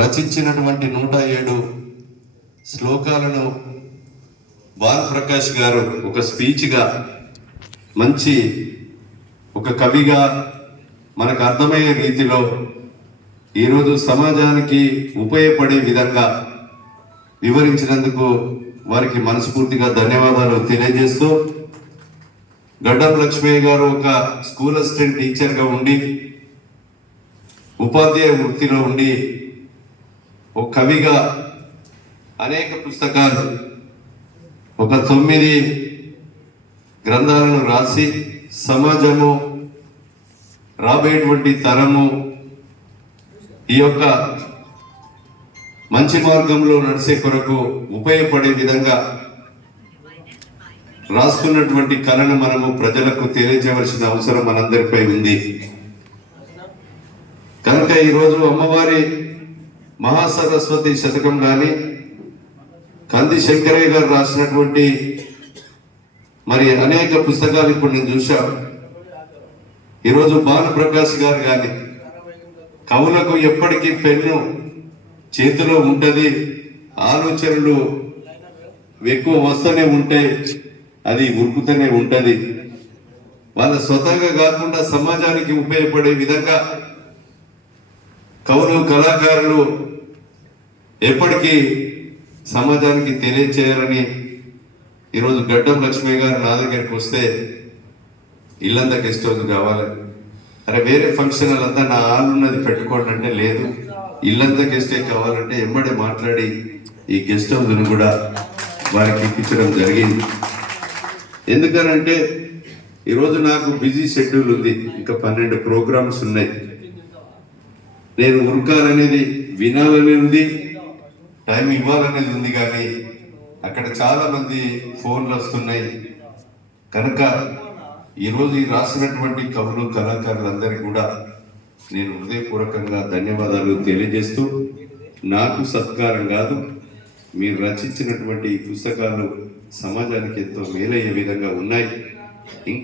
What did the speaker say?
రచించినటువంటి 107 శ్లోకాలను భానుప్రకాష్ గారు ఒక స్పీచ్గా మంచి ఒక కవిగా మనకు అర్థమయ్యే రీతిలో ఈరోజు సమాజానికి ఉపయోగపడే విధంగా వివరించినందుకు వారికి మనస్ఫూర్తిగా ధన్యవాదాలు తెలియజేస్తూ, గడ్డం లక్ష్మయ్య గారు ఒక స్కూల్ అసిస్టెంట్ టీచర్గా ఉండి ఉపాధ్యాయ వృత్తిలో ఉండి ఒక కవిగా అనేక పుస్తకాలు ఒక 9 గ్రంథాలను రాసి సమాజము రాబోయేటువంటి తరము ఈ యొక్క మంచి మార్గంలో నడిచే కొరకు ఉపయోగపడే విధంగా రాస్తున్నటువంటి కళను మనము ప్రజలకు తెలియజేయవలసిన అవసరం మనందరిపై ఉంది. కనుక ఈరోజు అమ్మవారి మహాసరస్వతి శతకం కానీ కంది శంకరయ్య గారు రాసినటువంటి మరి అనేక పుస్తకాలు ఇప్పుడు నేను చూశాను. ఈరోజు భానుప్రకాష్ గారు కానీ కవులకు ఎప్పటికీ పెన్ను చేతిలో ఉంటుంది, ఆలోచనలు ఎక్కువ వస్తూనే ఉంటాయి, అది ఉరుకుతూనే ఉంటుంది. వాళ్ళ స్వతహాగా కాకుండా సమాజానికి ఉపయోగపడే విధంగా కవులు కళాకారులు ఎప్పటికీ సమాజానికి తెలియచేయాలని ఈరోజు గడ్డం లక్ష్మయ్య గారు నా దగ్గరికి వస్తే ఇల్లంతా గెస్ట్ హౌస్ కావాలి, అరే వేరే ఫంక్షన్ అంతా నా హాల్ ఉన్నది పెట్టుకోండి అంటే లేదు, ఇల్లంతా గెస్టే కావాలంటే ఎమ్మడే మాట్లాడి ఈ గెస్ట్ హౌస్ను కూడా వారికి ఇప్పించడం జరిగింది. ఎందుకనంటే ఈరోజు నాకు బిజీ షెడ్యూల్ ఉంది, ఇంకా 12 ప్రోగ్రామ్స్ ఉన్నాయి. నేను ఉరకాలనేది వినాలనేది ఉంది, టైం ఇవ్వాలనేది ఉంది, కానీ అక్కడ చాలా మంది ఫోన్లు వస్తున్నాయి. కనుక ఈరోజు ఈ రాసినటువంటి కవులు కళాకారులందరికీ కూడా నేను హృదయపూర్వకంగా ధన్యవాదాలు తెలియజేస్తూ, నాకు సత్కారం కాదు, మీరు రచించినటువంటి ఈ పుస్తకాలు సమాజానికి ఎంతో మేలయ్యే విధంగా ఉన్నాయి. ఇంకా